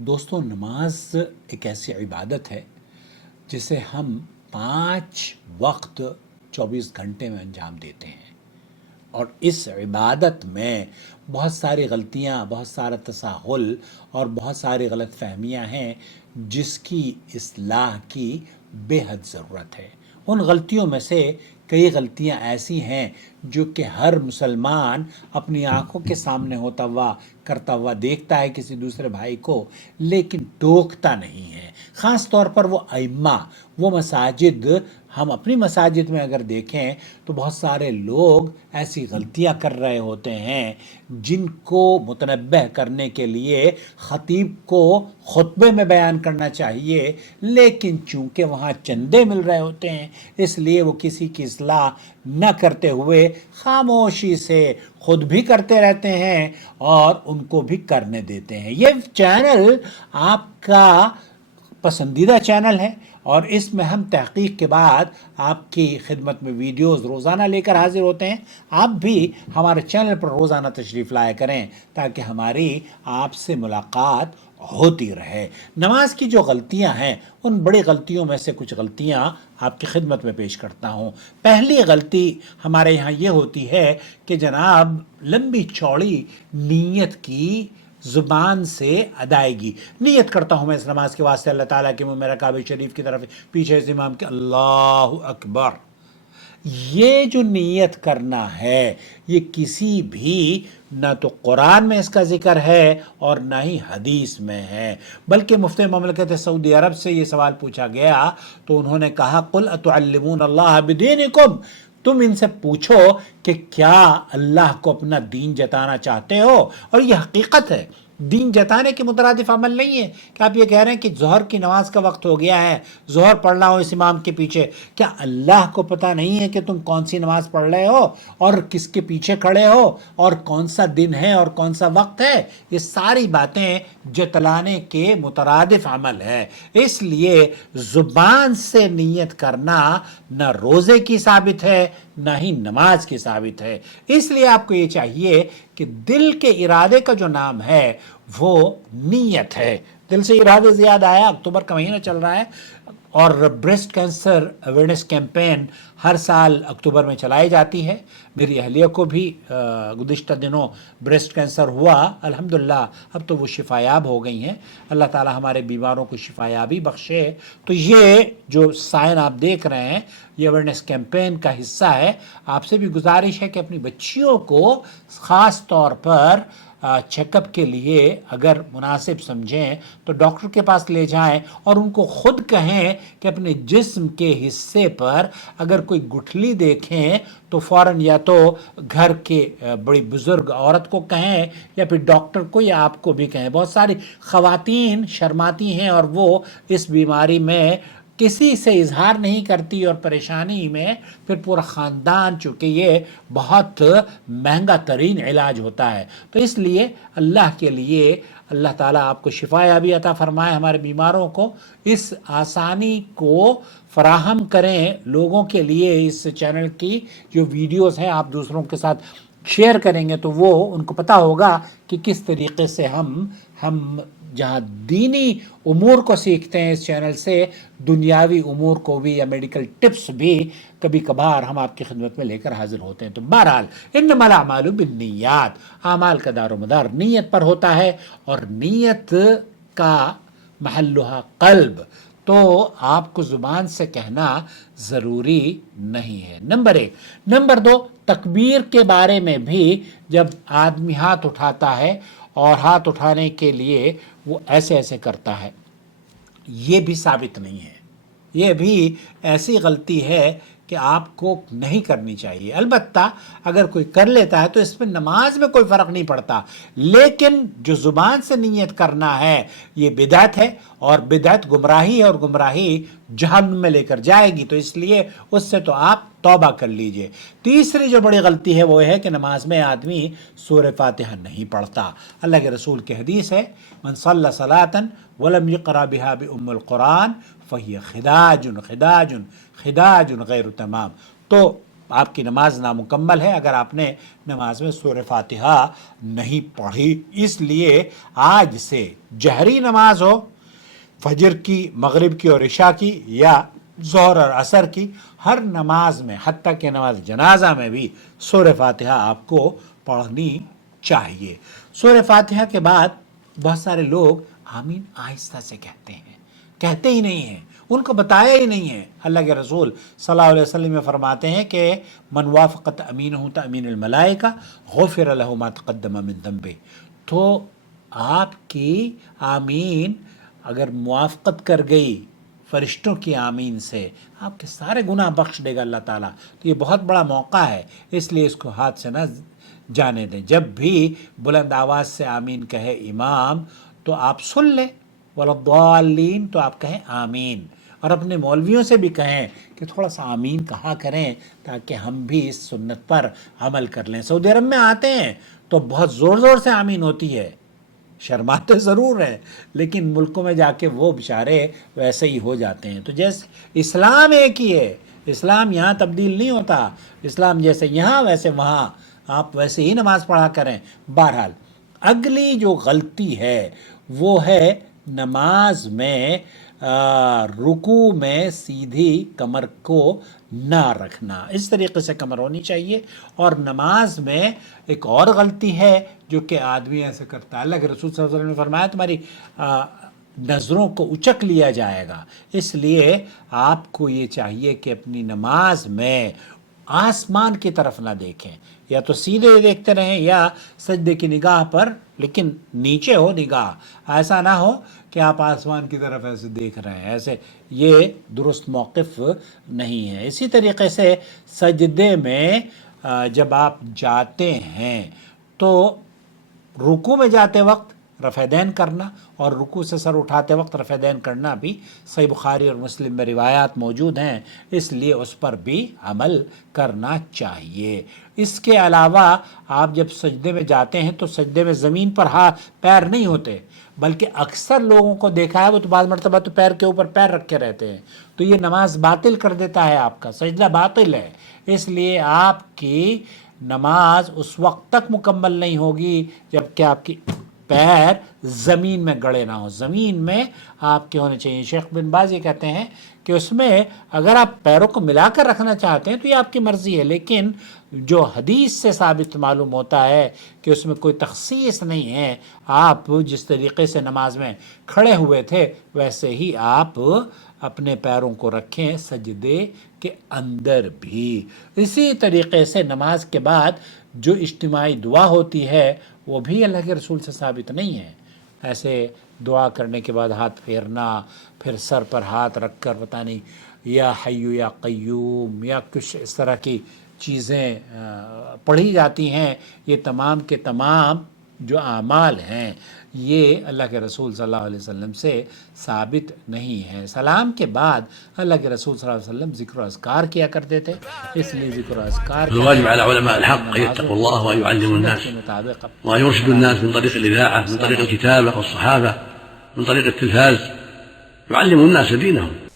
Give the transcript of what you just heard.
دوستوں، نماز ایک ایسی عبادت ہے جسے ہم 5 وقت 24 گھنٹے میں انجام دیتے ہیں، اور اس عبادت میں بہت ساری غلطیاں، بہت سارا تساہل اور بہت ساری غلط فہمیاں ہیں جس کی اصلاح کی بے حد ضرورت ہے۔ ان غلطیوں میں سے کئی غلطیاں ایسی ہیں جو کہ ہر مسلمان اپنی آنکھوں کے سامنے ہوتا ہوا کرتا ہوا دیکھتا ہے کسی دوسرے بھائی کو، لیکن ٹوکتا نہیں ہے۔ خاص طور پر وہ ائمہ، وہ مساجد، ہم اپنی مساجد میں اگر دیکھیں تو بہت سارے لوگ ایسی غلطیاں کر رہے ہوتے ہیں جن کو متنبہ کرنے کے لیے خطیب کو خطبے میں بیان کرنا چاہیے، لیکن چونکہ وہاں چندے مل رہے ہوتے ہیں اس لیے وہ کسی کی اصلاح نہ کرتے ہوئے خاموشی سے خود بھی کرتے رہتے ہیں اور ان کو بھی کرنے دیتے ہیں۔ یہ چینل آپ کا پسندیدہ چینل ہے اور اس میں ہم تحقیق کے بعد آپ کی خدمت میں ویڈیوز روزانہ لے کر حاضر ہوتے ہیں۔ آپ بھی ہمارے چینل پر روزانہ تشریف لایا کریں تاکہ ہماری آپ سے ملاقات ہوتی رہے۔ نماز کی جو غلطیاں ہیں ان بڑی غلطیوں میں سے کچھ غلطیاں آپ کی خدمت میں پیش کرتا ہوں۔ پہلی غلطی ہمارے یہاں یہ ہوتی ہے کہ جناب لمبی چوڑی نیت کی زبان سے ادائیگی۔ نیت کرتا ہوں میں اس نماز کے واسطے اللہ تعالیٰ کے، میرا کعبہ شریف کی طرف پیچھے سے امام کے اللہ اکبر۔ یہ جو نیت کرنا ہے یہ کسی بھی نہ تو قرآن میں اس کا ذکر ہے اور نہ ہی حدیث میں ہے، بلکہ مفتی مملکت سعودی عرب سے یہ سوال پوچھا گیا تو انہوں نے کہا قل اتعلمون اللہ بدینکم، تم ان سے پوچھو کہ کیا اللہ کو اپنا دین جتانا چاہتے ہو؟ اور یہ حقیقت ہے، دین جتانے کے مترادف عمل نہیں ہے کہ آپ یہ کہہ رہے ہیں کہ ظہر کی نماز کا وقت ہو گیا ہے، ظہر پڑھنا ہو اس امام کے پیچھے۔ کیا اللہ کو پتہ نہیں ہے کہ تم کون سی نماز پڑھ رہے ہو اور کس کے پیچھے کھڑے ہو اور کون سا دن ہے اور کون سا وقت ہے؟ یہ ساری باتیں جتلانے کے مترادف عمل ہے۔ اس لیے زبان سے نیت کرنا نہ روزے کی ثابت ہے نہ ہی نماز کی ثابت ہے۔ اس لیے آپ کو یہ چاہیے کہ دل کے ارادے کا جو نام ہے وہ نیت ہے۔ دل سے ارادے زیادہ آیا، اکتوبر کا مہینہ چل رہا ہے اور بریسٹ کینسر اویئرنیس کیمپین ہر سال اکتوبر میں چلائی جاتی ہے۔ میری اہلیہ کو بھی گزشتہ دنوں بریسٹ کینسر ہوا، الحمدللہ اب تو وہ شفا یاب ہو گئی ہیں۔ اللہ تعالی ہمارے بیماروں کو شفا یابی بخشے۔ تو یہ جو سائن آپ دیکھ رہے ہیں یہ اویئرنیس کیمپین کا حصہ ہے۔ آپ سے بھی گزارش ہے کہ اپنی بچیوں کو خاص طور پر چیک اپ کے لیے اگر مناسب سمجھیں تو ڈاکٹر کے پاس لے جائیں اور ان کو خود کہیں کہ اپنے جسم کے حصے پر اگر کوئی گٹھلی دیکھیں تو فوراً یا تو گھر کے بڑی بزرگ عورت کو کہیں یا پھر ڈاکٹر کو یا آپ کو بھی کہیں۔ بہت ساری خواتین شرماتی ہیں اور وہ اس بیماری میں کسی سے اظہار نہیں کرتی اور پریشانی میں پھر پورا خاندان، چونکہ یہ بہت مہنگا ترین علاج ہوتا ہے، تو اس لیے اللہ کے لیے اللہ تعالیٰ آپ کو شفا یابی عطا فرمائے، ہمارے بیماروں کو اس آسانی کو فراہم کریں لوگوں کے لیے۔ اس چینل کی جو ویڈیوز ہیں آپ دوسروں کے ساتھ شیئر کریں گے تو وہ ان کو پتہ ہوگا کہ کس طریقے سے ہم جہاں دینی امور کو سیکھتے ہیں اس چینل سے دنیاوی امور کو بھی یا میڈیکل ٹپس بھی کبھی کبھار ہم آپ کی خدمت میں لے کر حاضر ہوتے ہیں۔ تو بہرحال انما الاعمال بالنیات، اعمال کا دار و مدار نیت پر ہوتا ہے اور نیت کا محلہ قلب، تو آپ کو زبان سے کہنا ضروری نہیں ہے۔ نمبر 1۔ نمبر 2، تکبیر کے بارے میں بھی جب آدمی ہاتھ اٹھاتا ہے اور ہاتھ اٹھانے کے لیے وہ ایسے ایسے کرتا ہے، یہ بھی ثابت نہیں ہے۔ یہ بھی ایسی غلطی ہے کہ آپ کو نہیں کرنی چاہیے۔ البتہ اگر کوئی کر لیتا ہے تو اس میں نماز میں کوئی فرق نہیں پڑتا، لیکن جو زبان سے نیت کرنا ہے یہ بدعت ہے اور بدعت گمراہی ہے اور گمراہی جہنم میں لے کر جائے گی، تو اس لیے اس سے تو آپ توبہ کر لیجئے۔ تیسری جو بڑی غلطی ہے وہ ہے کہ نماز میں آدمی سورہ فاتحہ نہیں پڑھتا۔ اللہ کے رسول کی حدیث ہے من صلی صلاۃ ولم یقرأ بها بأم القرآن فہی خداج خداج خداج غیر تمام۔ تو آپ کی نماز نامکمل ہے اگر آپ نے نماز میں سورہ فاتحہ نہیں پڑھی۔ اس لیے آج سے جہری نماز ہو، فجر کی، مغرب کی اور عشاء کی، یا ظہر اور عصر کی، ہر نماز میں حتیٰ کہ نماز جنازہ میں بھی سورہ فاتحہ آپ کو پڑھنی چاہیے۔ سورہ فاتحہ کے بعد بہت سارے لوگ آمین آہستہ سے کہتے ہی نہیں ہیں، ان کو بتایا ہی نہیں ہے۔ اللہ کے رسول صلی اللہ علیہ وسلم میں فرماتے ہیں کہ من وافقت امینہ تأمین الملائکہ غفر لہ ما تقدم من ذنبہ، تو آپ کی آمین اگر موافقت کر گئی فرشتوں کی آمین سے، آپ کے سارے گناہ بخش دے گا اللہ تعالیٰ۔ تو یہ بہت بڑا موقع ہے، اس لیے اس کو ہاتھ سے نہ جانے دیں۔ جب بھی بلند آواز سے آمین کہے امام تو آپ سن لیں، وَلَضَّالِّينَ تو آپ کہیں آمین، اور اپنے مولویوں سے بھی کہیں کہ تھوڑا سا آمین کہا کریں تاکہ ہم بھی اس سنت پر عمل کر لیں۔ سعودی عرب میں آتے ہیں تو بہت زور زور سے آمین ہوتی ہے، شرماتے ضرور ہیں لیکن ملکوں میں جا کے وہ بیچارے ویسے ہی ہو جاتے ہیں۔ تو جیسے اسلام ایک ہی ہے، اسلام یہاں تبدیل نہیں ہوتا، اسلام جیسے یہاں ویسے وہاں، آپ ویسے ہی نماز پڑھا کریں۔ بہرحال اگلی جو غلطی ہے وہ ہے نماز میں رکوع میں سیدھی کمر کو نہ رکھنا، اس طریقے سے کمر ہونی چاہیے۔ اور نماز میں ایک اور غلطی ہے جو کہ آدمی ایسے کرتا ہے، اللہ کے رسول صلی اللہ علیہ وسلم نے فرمایا تمہاری نظروں کو اچک لیا جائے گا، اس لیے آپ کو یہ چاہیے کہ اپنی نماز میں آسمان کی طرف نہ دیکھیں، یا تو سیدھے دیکھتے رہیں یا سجدے کی نگاہ پر، لیکن نیچے ہو نگاہ، ایسا نہ ہو کہ آپ آسمان کی طرف ایسے دیکھ رہے ہیں، ایسے یہ درست موقف نہیں ہے۔ اسی طریقے سے سجدے میں جب آپ جاتے ہیں تو رکوع میں جاتے وقت رفع دین کرنا اور رکوع سے سر اٹھاتے وقت رفع دین کرنا بھی صحیح بخاری اور مسلم میں روایات موجود ہیں، اس لیے اس پر بھی عمل کرنا چاہیے۔ اس کے علاوہ آپ جب سجدے میں جاتے ہیں تو سجدے میں زمین پر پیر نہیں ہوتے، بلکہ اکثر لوگوں کو دیکھا ہے وہ تو بعض مرتبہ تو پیر کے اوپر پیر رکھے رہتے ہیں، تو یہ نماز باطل کر دیتا ہے، آپ کا سجدہ باطل ہے۔ اس لیے آپ کی نماز اس وقت تک مکمل نہیں ہوگی جب کہ آپ کی پیر زمین میں گڑے نہ ہو، زمین میں آپ کے ہونے چاہیے۔ شیخ بن باز یہ کہتے ہیں کہ اس میں اگر آپ پیروں کو ملا کر رکھنا چاہتے ہیں تو یہ آپ کی مرضی ہے، لیکن جو حدیث سے ثابت معلوم ہوتا ہے کہ اس میں کوئی تخصیص نہیں ہے، آپ جس طریقے سے نماز میں کھڑے ہوئے تھے ویسے ہی آپ اپنے پیروں کو رکھیں سجدے کے اندر بھی۔ اسی طریقے سے نماز کے بعد جو اجتماعی دعا ہوتی ہے وہ بھی اللہ کے رسول سے ثابت نہیں ہے، ایسے دعا کرنے کے بعد ہاتھ پھیرنا، پھر سر پر ہاتھ رکھ کر پتہ نہیں یا حیو یا قیوم یا کچھ اس طرح کی چیزیں پڑھی جاتی ہیں، یہ تمام کے تمام جو اعمال ہیں یہ اللہ کے رسول صلی اللہ علیہ وسلم سے ثابت نہیں ہے۔ سلام کے بعد اللہ کے رسول صلی اللہ علیہ وسلم ذکر و اذکار کیا کرتے تھے، اس لیے ذکر و اذکار الواجب على علماء الحق أن يتقوا الله وأن يعلموا الناس وأن يرشدوا الناس من طريق الإذاعة، من طريق الكتابة والصحافة، من طريق التلفاز، يعلموا الناس دينهم.